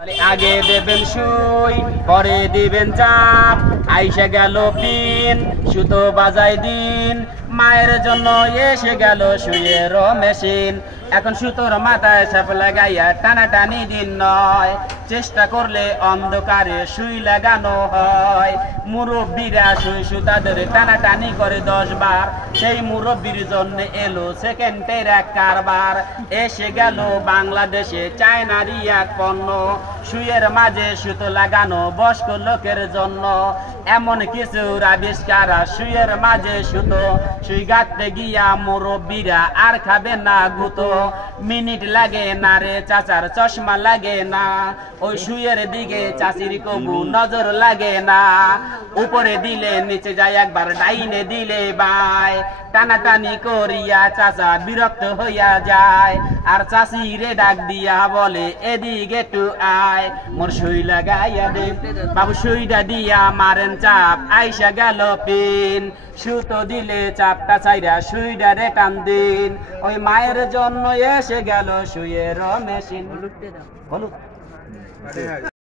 আগে দেবেন সুই, পরে দিবেন চাপ, আইসা গেল পিন, সুতো বাজাই দিন। মায়ের জন্য এসে গেল সুইয়ের মেশিন। এখন সুতোর মাথায় সাপ লাগাইয়া টানাটানি দিন নয়, চেষ্টা করলে অন্ধকারে সুই লাগানো হয়। মুরব্বীরা সুই সুতা ধরে টানাটানি করে 10 বার, সেই মুরব্বীর জন্য এলো সেকেন্ডের এক কারবার। এসে গেল বাংলাদেশে চায়নারই এক পণ্য, সুইয়ের মাঝে সুতো লাগানো বয়স্ক লোকের জন্য। এমন কিছু আবিষ্কার সুইয়ের মাঝে সুতো, সুই গাঁথতে গিয়া মুরব্বীরা আর খাবে না গুতো। মিনিট লাগে না রে চাচার চশমা লাগে না, ওই সুইয়ের দিকে চাচির কবু নজর লাগে না। উপরে দিলে নিচে যায় একবার, ডাইনে দিলে বাই, টানাটানি করিয়া চাচা বিরক্ত হইয়া যায়। আর চাচি রে ডাক দিয়া বলে এদিকে একটু আয়, মোর সুই লাগাইয়া দে বাবু। সুইটা দিয়া মারেন চাপ, আইসা গেল পিন, সুতো দিলে চাপটা চাইরা সুইটা রে টান দিন। ওই মায়ের জন্য এসে গেল সুইয়ের মেশিন।